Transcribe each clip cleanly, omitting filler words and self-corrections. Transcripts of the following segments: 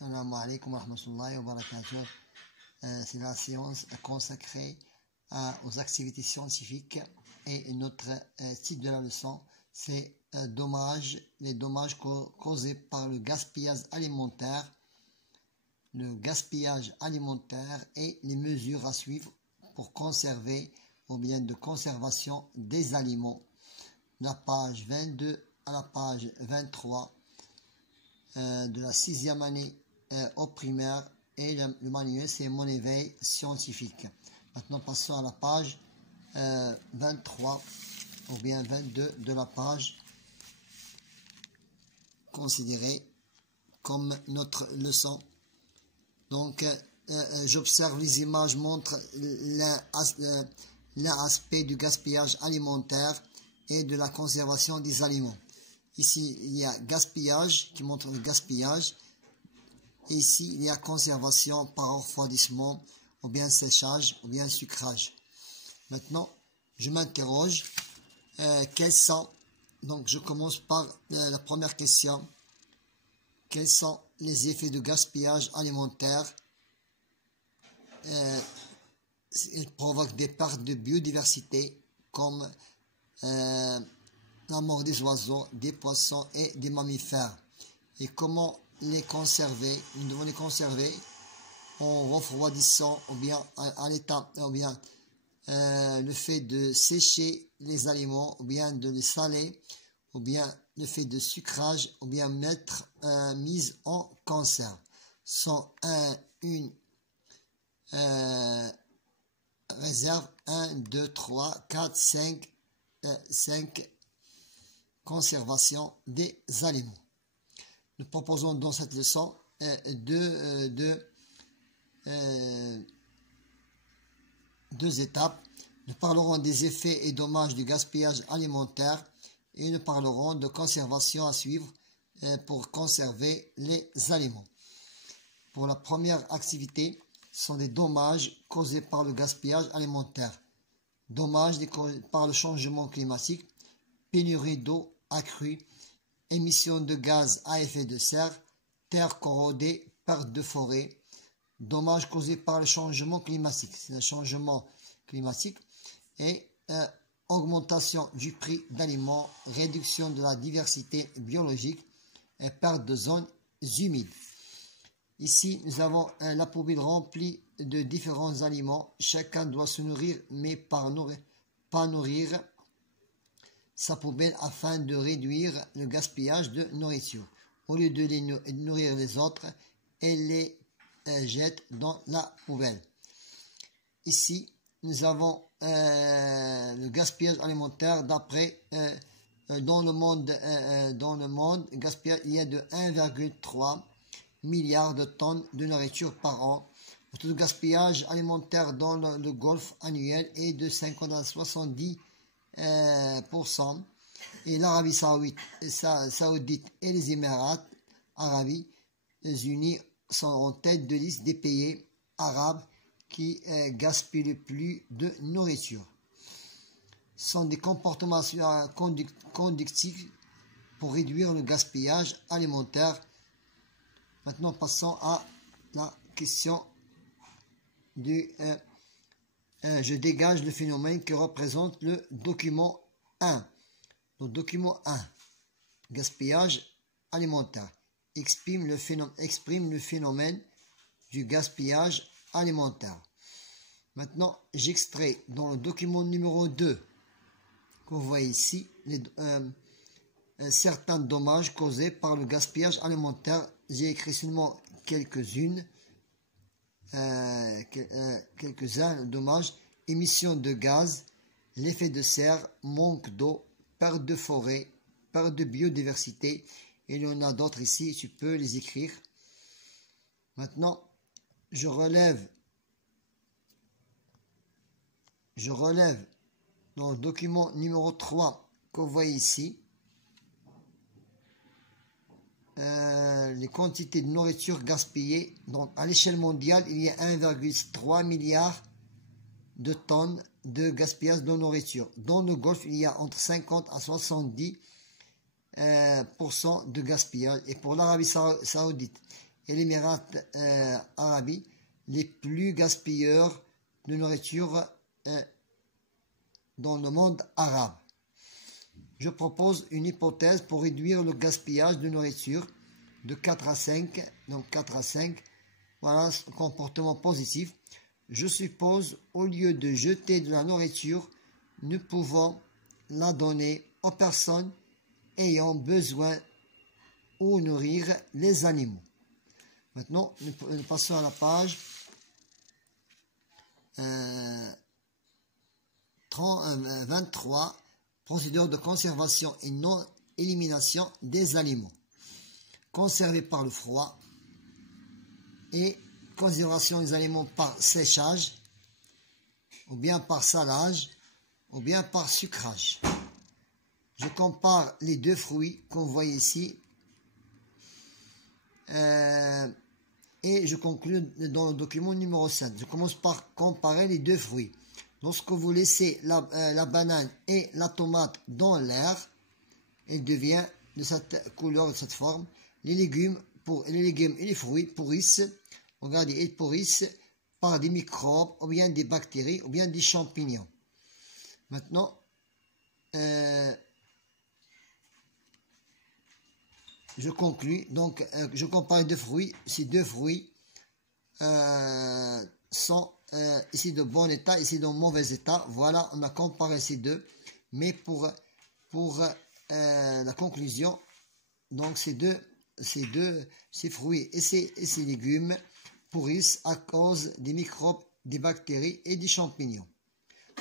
Assalamu alaikum wa rahmatullahi wa barakatuh. C'est la séance consacrée aux activités scientifiques et notre titre de la leçon, c'est les dommages causés par le gaspillage alimentaire et les mesures à suivre pour conserver ou bien de conservation des aliments. La page 22 à la page 23 de la 6e année au primaire, et le manuel c'est Mon éveil scientifique. Maintenant passons à la page 23 ou bien 22 de la page considérée comme notre leçon. Donc j'observe les images montrent l'aspect du gaspillage alimentaire et de la conservation des aliments. Ici, il y a gaspillage qui montre le gaspillage. Et ici, il y a conservation par refroidissement, ou bien séchage, ou bien sucrage. Maintenant, je m'interroge, quels sont, donc je commence par la première question, quels sont les effets de gaspillage alimentaire? Il provoque des pertes de biodiversité, comme la mort des oiseaux, des poissons et des mammifères. Et comment les conserver? Nous devons les conserver en refroidissant, ou bien à l'état, ou bien le fait de sécher les aliments, ou bien de les saler, ou bien le fait de sucrage, ou bien mettre mise en conserve. Sont une réserve 1, 2, 3, 4, 5 conservation des aliments. Nous proposons dans cette leçon deux étapes. Nous parlerons des effets et dommages du gaspillage alimentaire et nous parlerons de conservation à suivre pour conserver les aliments. Pour la première activité, ce sont des dommages causés par le gaspillage alimentaire. Dommages par le changement climatique, pénurie d'eau accrue, émissions de gaz à effet de serre, terres corrodées, perte de forêt, dommages causés par le changement climatique. C'est le changement climatique et augmentation du prix d'aliments, réduction de la diversité biologique et perte de zones humides. Ici, nous avons la poubelle remplie de différents aliments. Chacun doit se nourrir, mais pas nourrir sa poubelle afin de réduire le gaspillage de nourriture. Au lieu de nourrir les autres, elle les jette dans la poubelle. Ici, nous avons le gaspillage alimentaire d'après dans le monde, gaspillage, il y a de 1,3 milliard de tonnes de nourriture par an. Le taux de gaspillage alimentaire dans le Golfe annuel est de 50 à 70%. Et l'Arabie saoudite et les Émirats arabes unis sont en tête de liste des pays arabes qui gaspillent le plus de nourriture. Ce sont des comportements conductifs pour réduire le gaspillage alimentaire. Maintenant, passons à la question du je dégage le phénomène que représente le document 1. Le document 1, gaspillage alimentaire, exprime le phénomène du gaspillage alimentaire. Maintenant, j'extrais dans le document numéro 2, que vous voyez ici, certains dommages causés par le gaspillage alimentaire. J'ai écrit seulement quelques-uns dommages: émissions de gaz, l'effet de serre, manque d'eau, perte de forêt, perte de biodiversité, et il y en a d'autres ici, tu peux les écrire. Maintenant, je relève dans le document numéro 3 que vous voyez ici, les quantités de nourriture gaspillées. Donc, à l'échelle mondiale, il y a 1,3 milliard de tonnes de gaspillage de nourriture. Dans le Golfe, il y a entre 50 à 70% de gaspillage. Et pour l'Arabie saoudite et l'Émirat Arabes les plus gaspilleurs de nourriture dans le monde arabe. Je propose une hypothèse pour réduire le gaspillage de nourriture de 4 à 5, donc 4 à 5, voilà ce comportement positif. Je suppose, au lieu de jeter de la nourriture, nous pouvons la donner aux personnes ayant besoin ou nourrir les animaux. Maintenant, nous passons à la page 23, procédure de conservation et non-élimination des aliments. Conserver par le froid et conservation des aliments par séchage, ou bien par salage, ou bien par sucrage. Je compare les deux fruits qu'on voit ici et je conclue dans le document numéro 5. Je commence par comparer les deux fruits. Lorsque vous laissez la banane et la tomate dans l'air, elle devient de cette couleur, de cette forme. Les légumes et les fruits pourrissent. Regardez, ils pourrissent par des microbes, ou bien des bactéries, ou bien des champignons. Maintenant, je conclus. Donc, je compare les deux fruits. Ces deux fruits sont ici de bon état, ici de mauvais état. Voilà, on a comparé ces deux. Mais pour la conclusion, donc ces fruits et ces légumes pourrissent à cause des microbes, des bactéries et des champignons.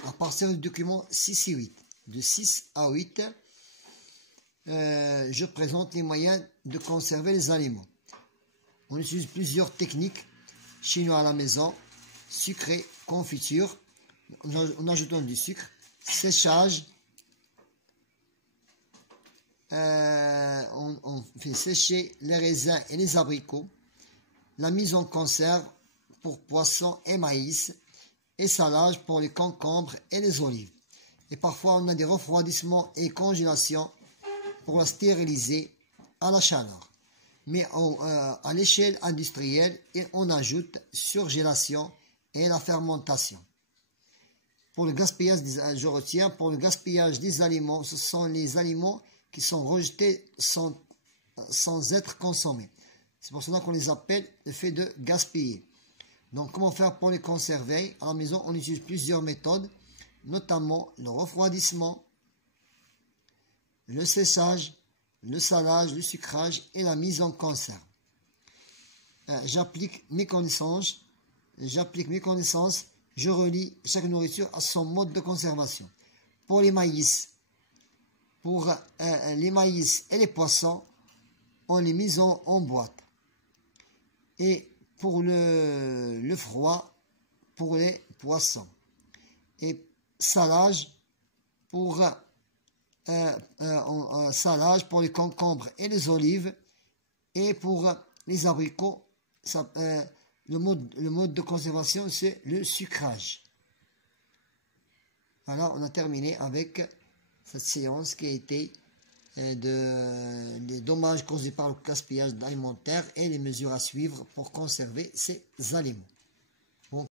À partir du document 6 et 8, de 6 à 8, je présente les moyens de conserver les aliments. On utilise plusieurs techniques chez nous à la maison: sucré, confiture, en ajoutant du sucre, séchage, on fait sécher les raisins et les abricots, la mise en conserve pour poissons et maïs, et salage pour les concombres et les olives. Et parfois on a des refroidissements et congélations pour la stériliser à la chaleur. Mais à l'échelle industrielle, on ajoute surgélation et la fermentation. Pour le gaspillage, je retiens, pour le gaspillage des aliments, ce sont les aliments qui sont rejetés sans être consommés. C'est pour cela qu'on les appelle le fait de gaspiller. Donc, comment faire pour les conserver? À la maison, on utilise plusieurs méthodes, notamment le refroidissement, le séchage, le salage, le sucrage et la mise en conserve. J'applique mes connaissances, je relie chaque nourriture à son mode de conservation. Pour les maïs, et les poissons, on les met en boîte. Et pour le froid, pour les poissons. Et salage pour les concombres et les olives. Et pour les abricots, le mode de conservation, c'est le sucrage. Voilà, on a terminé avec cette séance qui a été des dommages causés par le gaspillage alimentaire et les mesures à suivre pour conserver ces aliments.